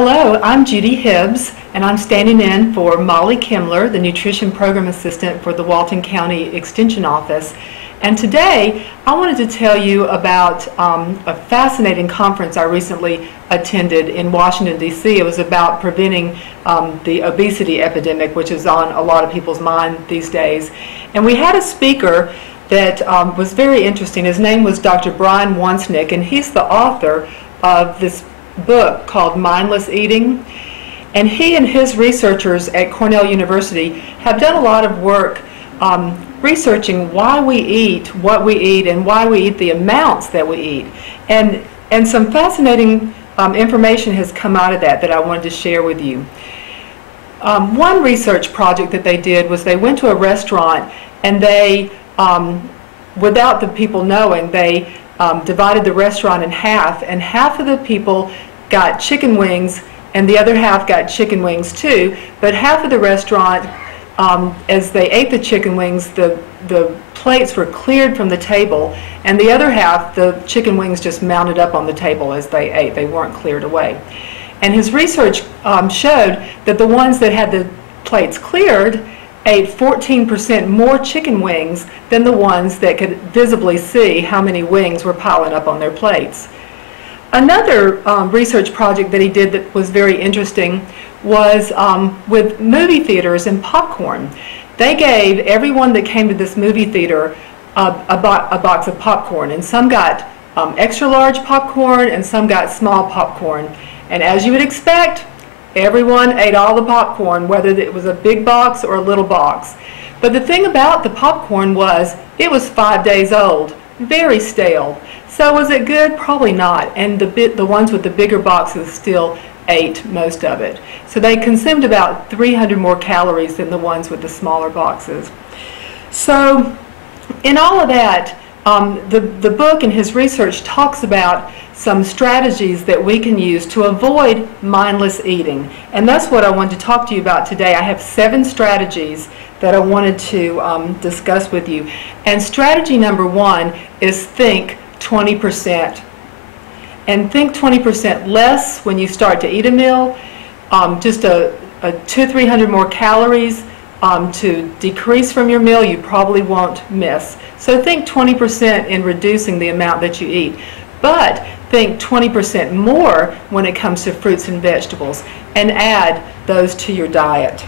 Hello, I'm Judy Hibbs, and I'm standing in for Molly Kimler, the Nutrition Program Assistant for the Walton County Extension Office. And today, I wanted to tell you about a fascinating conference I recently attended in Washington, D.C. It was about preventing the obesity epidemic, which is on a lot of people's mind these days. And we had a speaker that was very interesting. His name was Dr. Brian Wansnick, and he's the author of this book called Mindless Eating. And he and his researchers at Cornell University have done a lot of work researching why we eat what we eat and why we eat the amounts that we eat. And some fascinating information has come out of that I wanted to share with you. One research project that they did was they went to a restaurant and they, without the people knowing, they divided the restaurant in half, and half of the people got chicken wings and the other half got chicken wings too, but half of the restaurant, as they ate the chicken wings, the plates were cleared from the table, and the other half, the chicken wings just mounted up on the table as they ate. They weren't cleared away. And his research showed that the ones that had the plates cleared ate 14% more chicken wings than the ones that could visibly see how many wings were piling up on their plates. Another research project that he did that was very interesting was with movie theaters and popcorn. They gave everyone that came to this movie theater a box of popcorn, and some got extra large popcorn and some got small popcorn. And as you would expect, everyone ate all the popcorn, whether it was a big box or a little box. But the thing about the popcorn was it was 5 days old, very stale. So was it good? Probably not. And the ones with the bigger boxes still ate most of it. So they consumed about 300 more calories than the ones with the smaller boxes. So in all of that, the book and his research talks about some strategies that we can use to avoid mindless eating. And that's what I wanted to talk to you about today. I have 7 strategies that I wanted to discuss with you. And strategy number 1 is think 20%. And think 20% less when you start to eat a meal, just a 200-300 more calories to decrease from your meal you probably won't miss. So think 20% in reducing the amount that you eat. But think 20% more when it comes to fruits and vegetables, and add those to your diet.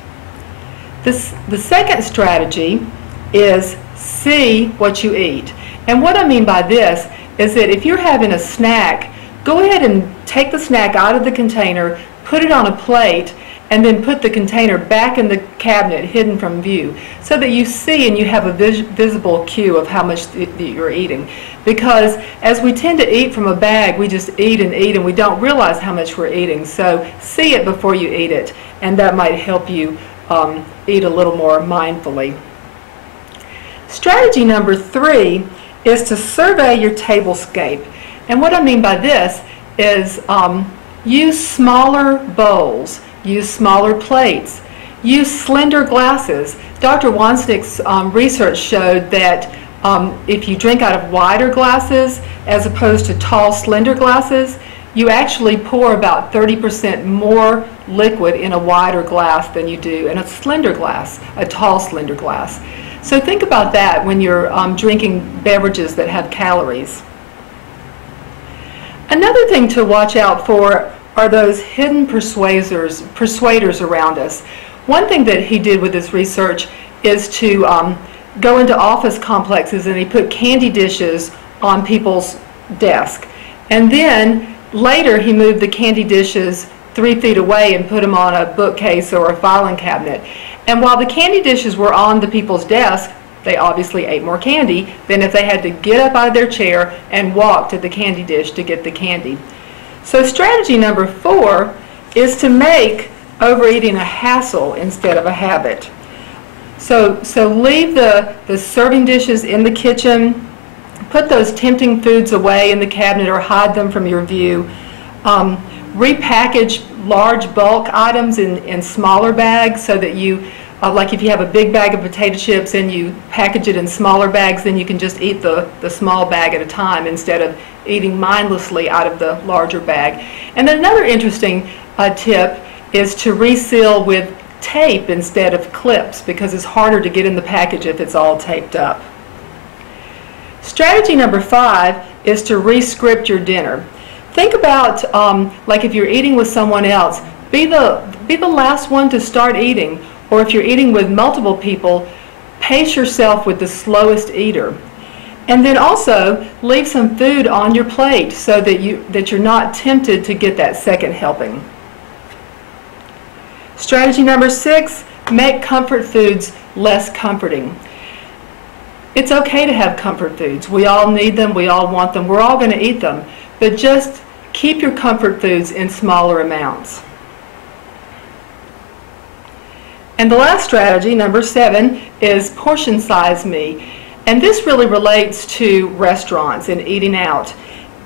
The second strategy is see what you eat. And what I mean by this is that if you're having a snack, go ahead and take the snack out of the container, put it on a plate, and then put the container back in the cabinet hidden from view so that you see and you have a visible cue of how much you're eating. Because as we tend to eat from a bag, we just eat and we don't realize how much we're eating. So see it before you eat it, and that might help you eat a little more mindfully. Strategy number 3 is to survey your table-scape. And what I mean by this is use smaller bowls. Use smaller plates. Use slender glasses. Dr. Wansnick's research showed that if you drink out of wider glasses as opposed to tall, slender glasses, you actually pour about 30% more liquid in a wider glass than you do in a slender glass, a tall, slender glass. So think about that when you're drinking beverages that have calories. Another thing to watch out for are those hidden persuaders around us. One thing that he did with his research is to go into office complexes, and he put candy dishes on people's desk. And then later he moved the candy dishes 3 feet away and put them on a bookcase or a filing cabinet. And while the candy dishes were on the people's desk, they obviously ate more candy than if they had to get up out of their chair and walk to the candy dish to get the candy. So strategy number 4 is to make overeating a hassle instead of a habit. So leave the serving dishes in the kitchen, put those tempting foods away in the cabinet or hide them from your view. Repackage large bulk items in smaller bags so that you, like if you have a big bag of potato chips and you package it in smaller bags, then you can just eat the small bag at a time instead of eating mindlessly out of the larger bag. And then another interesting tip is to reseal with tape instead of clips, because it's harder to get in the package if it's all taped up. Strategy number 5 is to re-script your dinner. Think about like if you're eating with someone else, be the last one to start eating, or if you're eating with multiple people, pace yourself with the slowest eater. And then also leave some food on your plate so that you're not tempted to get that second helping. Strategy number 6, make comfort foods less comforting. It's okay to have comfort foods. We all need them, we all want them, we're all going to eat them. But just keep your comfort foods in smaller amounts. And the last strategy, number 7, is portion size me. And this really relates to restaurants and eating out.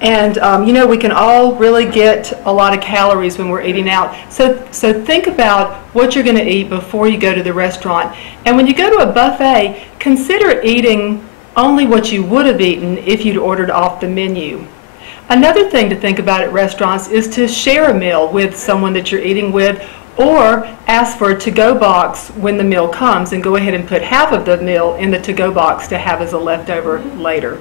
And you know, we can all really get a lot of calories when we're eating out. So think about what you're going to eat before you go to the restaurant. And when you go to a buffet, consider eating only what you would have eaten if you'd ordered off the menu. Another thing to think about at restaurants is to share a meal with someone that you're eating with, or ask for a to-go box when the meal comes and go ahead and put half of the meal in the to-go box to have as a leftover later.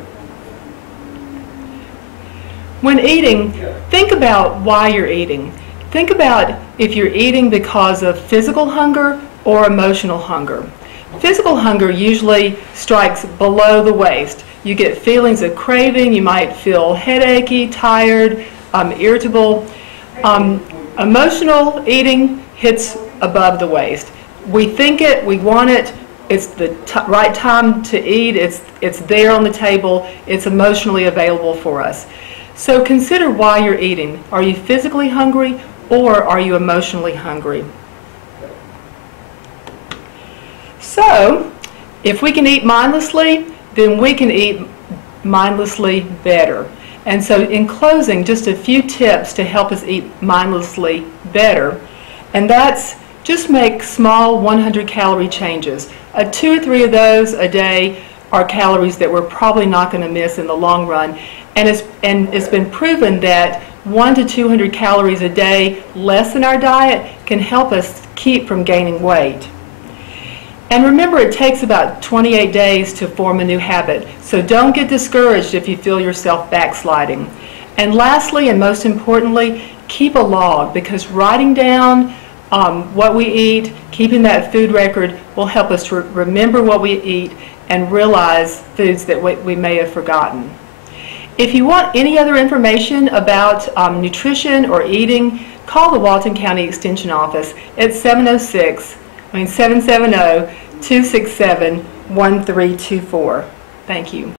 When eating, think about why you're eating. Think about if you're eating because of physical hunger or emotional hunger. Physical hunger usually strikes below the waist. You get feelings of craving, you might feel headachy, tired, irritable. Emotional eating hits above the waist. We think it, we want it, it's the right time to eat, it's there on the table, it's emotionally available for us. So consider why you're eating. Are you physically hungry or are you emotionally hungry? So, if we can eat mindlessly, then we can eat mindlessly better. And so in closing, just a few tips to help us eat mindlessly better. And that's just make small 100-calorie changes. 2 or 3 of those a day are calories that we're probably not going to miss in the long run. And it's been proven that 100 to 200 calories a day less in our diet can help us keep from gaining weight. And remember, it takes about 28 days to form a new habit, so don't get discouraged if you feel yourself backsliding. And lastly, and most importantly, keep a log, because writing down what we eat, keeping that food record will help us to remember what we eat and realize foods that we may have forgotten. If you want any other information about nutrition or eating, call the Walton County Extension Office at 770-267-1324. Thank you.